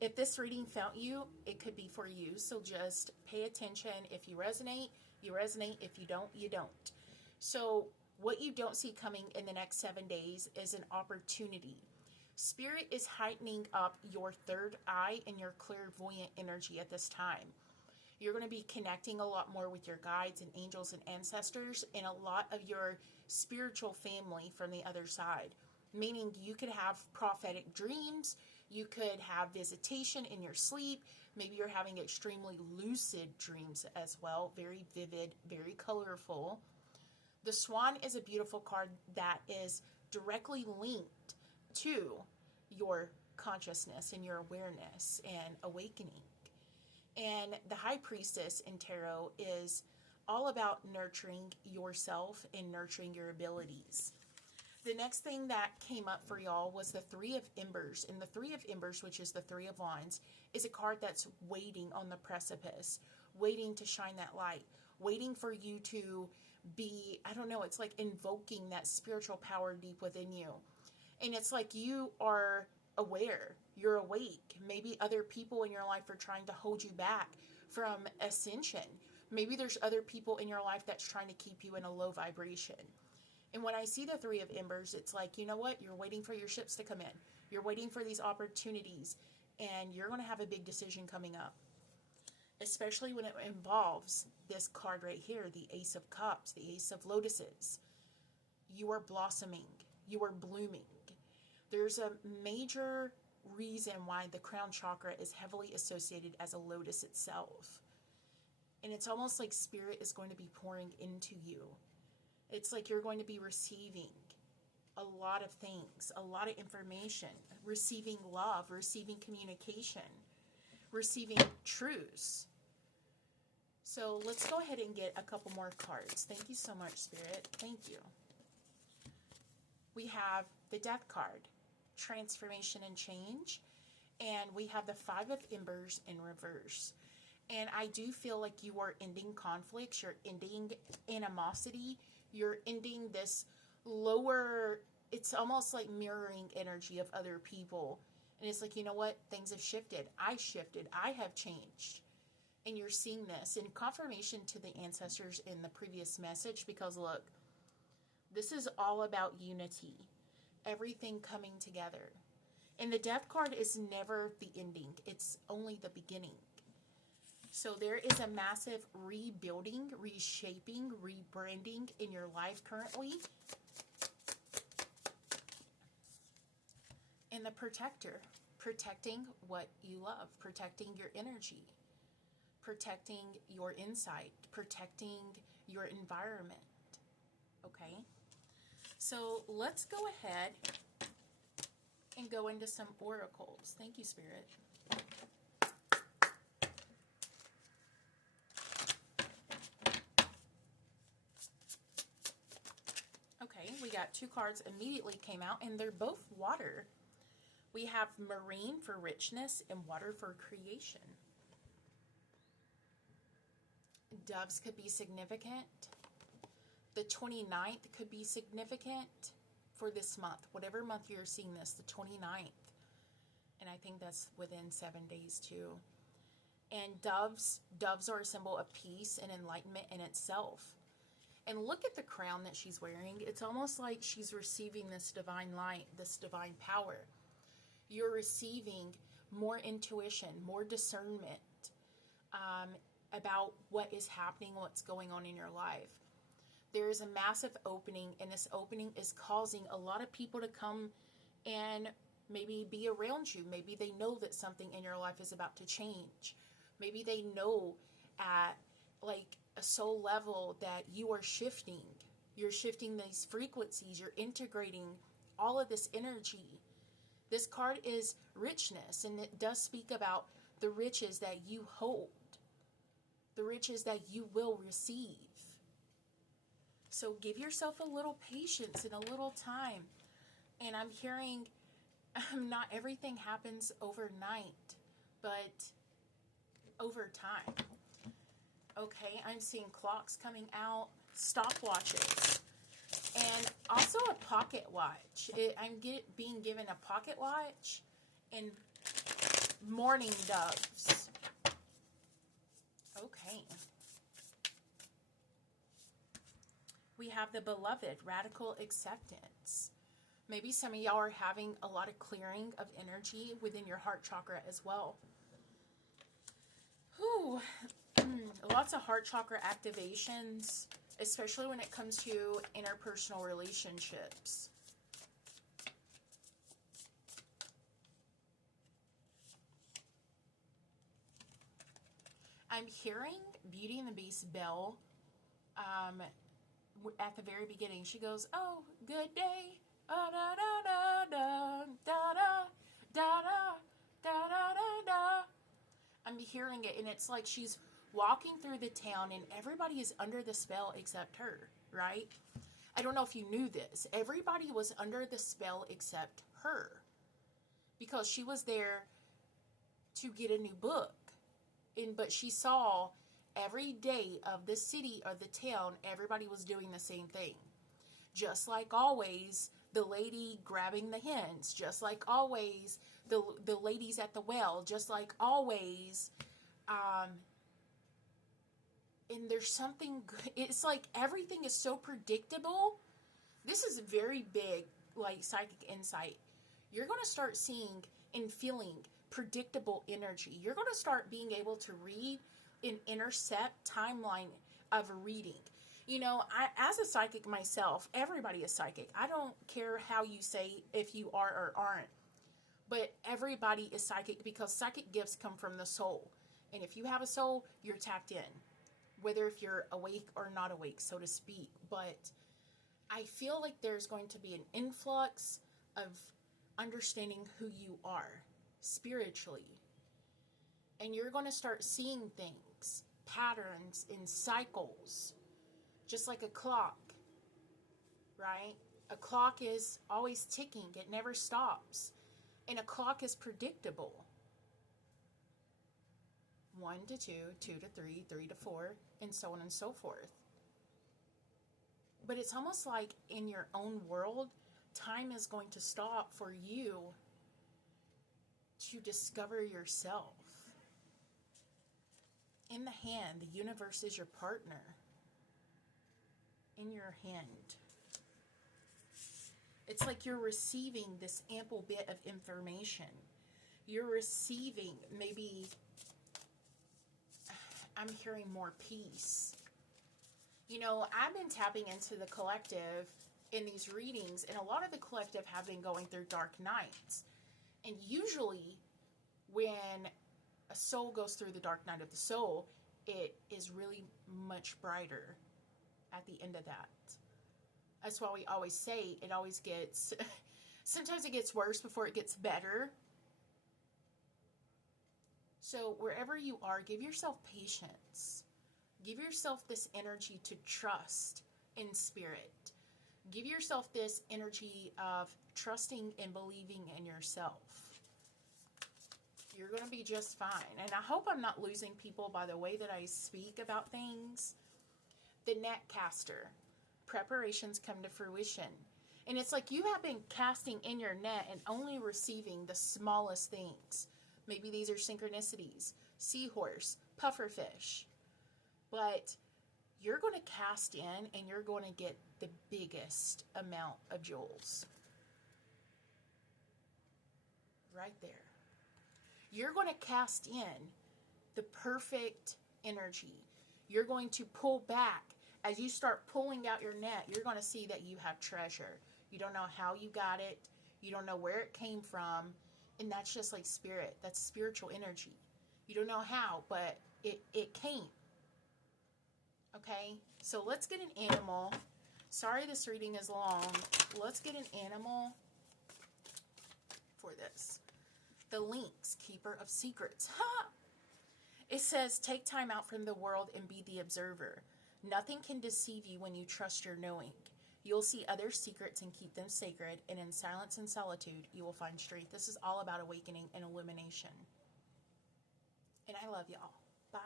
if this reading felt you, it could be for you. So just pay attention. If you resonate, you resonate. If you don't, you don't. So what you don't see coming in the next 7 days is an opportunity. Spirit is heightening up your third eye and your clairvoyant energy at this time. You're going to be connecting a lot more with your guides and angels and ancestors and a lot of your spiritual family from the other side. Meaning you could have prophetic dreams, you could have visitation in your sleep, maybe you're having extremely lucid dreams as well, very vivid, very colorful. The Swan is a beautiful card that is directly linked to your consciousness and your awareness and awakening. And the High Priestess in Tarot is all about nurturing yourself and nurturing your abilities. The next thing that came up for y'all was the Three of Embers. And the Three of Embers, which is the Three of Wands, is a card that's waiting on the precipice, waiting to shine that light, waiting for you to be, I don't know, it's like invoking that spiritual power deep within you. And it's like you are aware, you're awake. Maybe other people in your life are trying to hold you back from ascension. Maybe there's other people in your life that's trying to keep you in a low vibration. And when I see the Three of Embers, it's like, you know what? You're waiting for your ships to come in. You're waiting for these opportunities. And you're going to have a big decision coming up. Especially when it involves this card right here, the Ace of Cups, the Ace of Lotuses. You are blossoming. You are blooming. There's a major reason why the crown chakra is heavily associated as a lotus itself. And it's almost like Spirit is going to be pouring into you. It's like you're going to be receiving a lot of things, a lot of information, receiving love, receiving communication, receiving truths. So let's go ahead and get a couple more cards. Thank you so much, Spirit. Thank you. We have the Death card, transformation and change. And we have the Five of Embers in reverse. And I do feel like you are ending conflicts. You're ending animosity. You're ending this lower, it's almost like mirroring energy of other people. And it's like, you know what? Things have shifted. I shifted. I have changed. And you're seeing this in confirmation to the ancestors in the previous message. Because look, this is all about unity. Everything coming together. And the Death card is never the ending. It's only the beginning. So there is a massive rebuilding, reshaping, rebranding in your life currently. And the Protector, protecting what you love, protecting your energy, protecting your insight, protecting your environment. Okay? So let's go ahead and go into some oracles. Thank you, Spirit. Okay, we got two cards immediately came out, and they're both water. We have marine for richness and water for creation. Doves could be significant. The 29th could be significant for this month. Whatever month you're seeing this, the 29th. And I think that's within 7 days too. And doves are a symbol of peace and enlightenment in itself. And look at the crown that she's wearing. It's almost like she's receiving this divine light, this divine power. You're receiving more intuition, more discernment about what is happening, what's going on in your life. There is a massive opening, and this opening is causing a lot of people to come and maybe be around you. Maybe they know that something in your life is about to change. Maybe they know at like a soul level that you are shifting. You're shifting these frequencies. You're integrating all of this energy. This card is richness, and it does speak about the riches that you hold, the riches that you will receive. So give yourself a little patience and a little time. And I'm hearing not everything happens overnight, but over time. Okay, I'm seeing clocks coming out, stopwatches, and also a pocket watch. I'm being given a pocket watch and Mourning doves. Okay. We have the beloved, radical acceptance. Maybe some of y'all are having a lot of clearing of energy within your heart chakra as well. Whew. Lots of heart chakra activations, especially when it comes to interpersonal relationships. I'm hearing Beauty and the Beast Belle at the very beginning. She goes, "Oh, good day. Da da da da da da da da da da da." I'm hearing it, and it's like she's walking through the town, and everybody is under the spell except her, right? I don't know if you knew this. Everybody was under the spell except her, because she was there to get a new book. But she saw every day of the city or the town, everybody was doing the same thing. Just like always, the lady grabbing the hens. Just like always, the ladies at the well. Just like always. And there's something good. It's like everything is so predictable. This is very big, like, psychic insight. You're going to start seeing and feeling predictable energy. You're going to start being able to read and intercept timeline of a reading. You know, as a psychic myself, everybody is psychic. I don't care how you say if you are or aren't, but everybody is psychic, because psychic gifts come from the soul. And if you have a soul, you're tapped in, whether if you're awake or not awake, so to speak. But I feel like there's going to be an influx of understanding who you are spiritually. And you're going to start seeing things, patterns in cycles, just like a clock, right? A clock is always ticking. It never stops. And a clock is predictable. 1 to 2, 2 to 3, 3 to 4, and so on and so forth. But it's almost like in your own world, time is going to stop for you to discover yourself. In the hand, the universe is your partner. In your hand. It's like you're receiving this ample bit of information. You're receiving, maybe, I'm hearing more peace. You know, I've been tapping into the collective in these readings, and a lot of the collective have been going through dark nights. And usually, when a soul goes through the dark night of the soul, it is really much brighter at the end of that. That's why we always say it always gets, sometimes it gets worse before it gets better. So wherever you are, give yourself patience. Give yourself this energy to trust in spirit. Give yourself this energy of trusting and believing in yourself. You're going to be just fine. And I hope I'm not losing people by the way that I speak about things. The net caster. Preparations come to fruition. And it's like you have been casting in your net and only receiving the smallest things. Maybe these are synchronicities. Seahorse, pufferfish. But you're going to cast in and you're going to get the biggest amount of jewels. Right there. You're going to cast in the perfect energy. You're going to pull back. As you start pulling out your net, you're going to see that you have treasure. You don't know how you got it. You don't know where it came from. And that's just like spirit. That's spiritual energy. You don't know how, but it came. Okay? So let's get an animal. Sorry this reading is long. Let's get an animal for this. The lynx, keeper of secrets. Ha! It says, take time out from the world and be the observer. Nothing can deceive you when you trust your knowing. You'll see other secrets and keep them sacred, and in silence and solitude, you will find strength. This is all about awakening and illumination. And I love y'all. Bye.